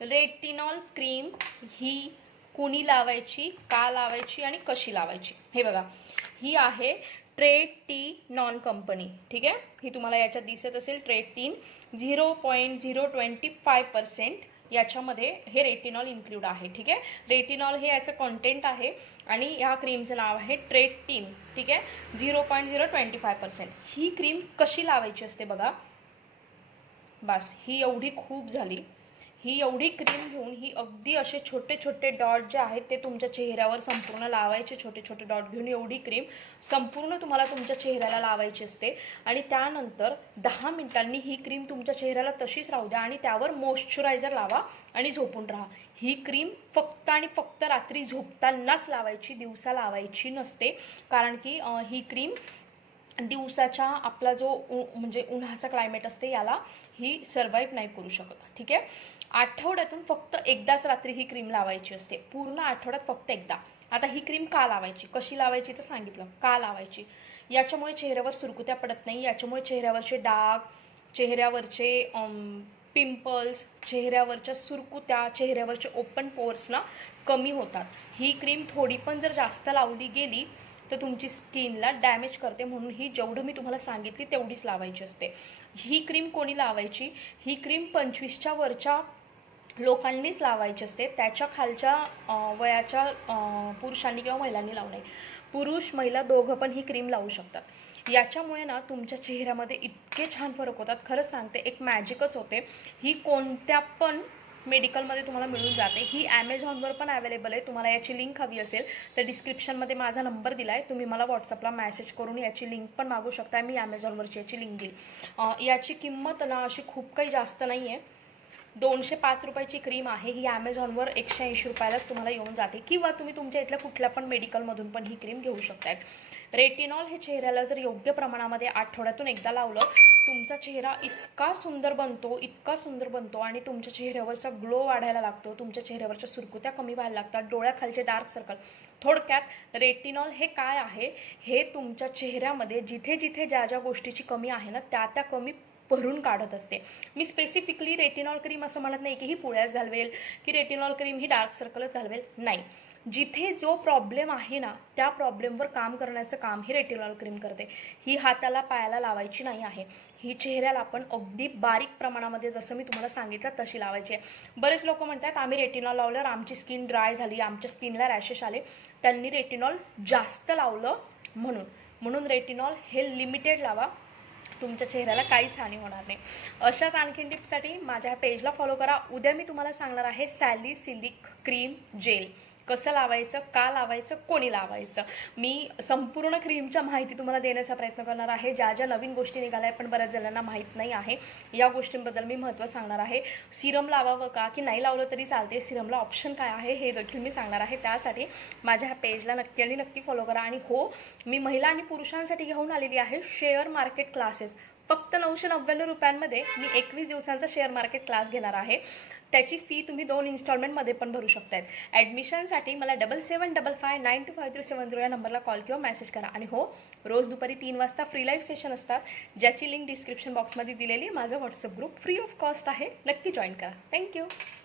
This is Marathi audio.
रेटिनॉल क्रीम ही कुणी लावायची, का लावायची आणि कशी लावायची हे बघा. ही आहे ट्रेटिनॉन कंपनी. ठीक आहे, ही तुम्हाला याच्यात दिसत असेल. ट्रेटिन 0.025% याच्यामध्ये हे रेटिनॉल इन्क्लूड आहे. ठीक आहे, रेटिनॉल हे याचं कंटेंट आहे आणि या क्रीमचं नाव आहे ट्रेटिन. ठीक आहे, 0.025%. ही क्रीम कशी लावायची असते बघा. बस ही एवढी खूप झाली. ही एवढी क्रीम घेऊन ही अगदी असे छोटे छोटे डॉट जे आहेत ते तुमच्या चेहऱ्यावर संपूर्ण लावायचे. छोटे छोटे डॉट घेऊन एवढी क्रीम संपूर्ण तुम्हाला तुमच्या चेहऱ्याला लावायची असते आणि त्यानंतर 10 मिनिटांनी ही क्रीम तुमच्या चेहऱ्याला तशीच राहू द्या आणि त्यावर मॉइश्चरायझर लावा आणि झोपून राहा. ही क्रीम फक्त आणि फक्त रात्री झोपतानाच लावायची, दिवसा लावायची नसते. कारण की ही क्रीम दिवसाच्या आपला जो म्हणजे उन्हाचा क्लायमेट असते याला ही सर्वाईव्ह नाही करू शकत. ठीक आहे, आठवड्यातून फक्त एकदाच रात्री ही क्रीम लावायची असते, पूर्ण आठवड्यात फक्त एकदा. आता ही क्रीम का लावायची, कशी लावायची तर सांगितलं. का लावायची, याच्यामुळे चेहऱ्यावर सुरकुत्या पडत नाही, याच्यामुळे चेहऱ्यावरचे डाग, चेहऱ्यावरचे पिंपल्स, चेहऱ्यावरच्या सुरकुत्या, चेहऱ्यावरचे ओपन पोर्स ना कमी होतात. ही क्रीम थोडी पण जर जास्त लावली गेली तर तुमची स्किनला डॅमेज करते. म्हणून ही जेवढं मी तुम्हाला सांगितली तेवढीच लावायची असते. ही क्रीम कोणी लावायची, ही क्रीम 25च्या वरच्या लोकांनीच लावायची असते. त्याच्या खालच्या वयाच्या पुरुषांनी किंवा महिलांनी लावू नये. पुरुष महिला दोघं पण ही क्रीम लावू शकतात. याच्यामुळे ना तुमच्या चेहऱ्यामध्ये इतके छान फरक होतात. खरंच सांगते, एक मॅजिकच होते. ही कोणत्या पण मेडिकलमध्ये तुम्हाला मिळून जाते. ही ॲमेझॉनवर पण अवेलेबल आहे. तुम्हाला याची लिंक हवी असेल तर डिस्क्रिप्शनमध्ये माझा नंबर दिला आहे, तुम्ही मला व्हॉट्सअपला मेसेज करून याची लिंक पण मागू शकता. मी ॲमेझॉनवरची याची लिंक देईल. याची किंमत ना अशी खूप काही जास्त नाही आहे. 205 रुपयाची क्रीम आहे. ही ॲमेझॉनवर 180 रुपयालाच तुम्हाला येऊन जाते किंवा तुम्ही तुमच्या इथल्या कुठल्या पण मेडिकलमधून पण ही क्रीम घेऊ शकताय. रेटिनॉल हे चेहऱ्याला जर योग्य प्रमाणामध्ये आठवड्यातून एकदा लावलं, तुमचा चेहरा इतका सुंदर बनतो, इतका सुंदर बनतो आणि तुमच्या चेहऱ्यावरचा ग्लो वाढायला लागतो. तुमच्या चेहऱ्यावरच्या सुरकुत्या कमी व्हायला लागतात, डोळ्याखालचे डार्क सर्कल. थोडक्यात रेटिनॉल हे काय आहे, हे तुमच्या चेहऱ्यामध्ये जिथे जिथे ज्या ज्या गोष्टीची कमी आहे ना त्या कमी भरून काढत असते. मी स्पेसिफिकली रेटिनॉल क्रीम असं म्हणत नाही की ही पुळ्याच घालवेल, की रेटिनॉल क्रीम ही डार्क सर्कलच घालवेल. नाही, जिथे जो प्रॉब्लेम आहे ना त्या प्रॉब्लेमवर काम करण्याचं काम ही रेटिनॉल क्रीम करते. ही हाताला पायाला लावायची नाही आहे. ही चेहऱ्याला आपण अगदी बारीक प्रमाणामध्ये जसं मी तुम्हाला सांगितलं तशी लावायची आहे. बरेच लोक म्हणतात आम्ही रेटिनॉल लावल्यावर आमची स्किन ड्राय झाली, आमच्या स्किनला रॅशेस आले. त्यांनी रेटिनॉल जास्त लावलं म्हणून रेटिनॉल हे लिमिटेड लावा, तुमच्या चेहऱ्याला काहीच हानी होणार नाही. अशाच आणखीन टिप्ससाठी माझ्या पेजला फॉलो करा. उद्या मी तुम्हाला सांगणार आहे सॅलिसिलिक क्रीम जेल कसं लावायचं, का लावायचं, कोणी लावायचं. मी संपूर्ण क्रीमच्या माहिती तुम्हाला देण्याचा प्रयत्न करणार आहे. ज्या ज्या नवीन गोष्टी निघाल्या पण बऱ्याच जणांना माहीत नाही आहे, या गोष्टींबद्दल मी महत्त्व सांगणार आहे. सिरम लावावं का की नाही लावलं तरी चालते, सिरमला ऑप्शन काय आहे हे देखील मी सांगणार आहे. त्यासाठी माझ्या ह्या पेजला नक्की आणि नक्की फॉलो करा. आणि हो, मी महिला आणि पुरुषांसाठी घेऊन आलेली आहे शेअर मार्केट क्लासेस. फक्त 999 रुपयांमध्ये मी 21 दिवसांचा शेअर मार्केट क्लास घेणार आहे. त्याची फी तुम्ही 2 इन्स्टॉलमेंटमध्ये पण भरू शकतायत. ॲडमिशनसाठी मला 7755925370 या नंबरला कॉल किंवा मेसेज करा. आणि हो, रोज दुपारी 3 वाजता फ्री लाईव्ह सेशन असतात, ज्याची लिंक डिस्क्रिप्शन बॉक्समध्ये दिलेली. माझा WhatsApp group free of cost आहे, नक्की जॉईन करा. थँक्यू.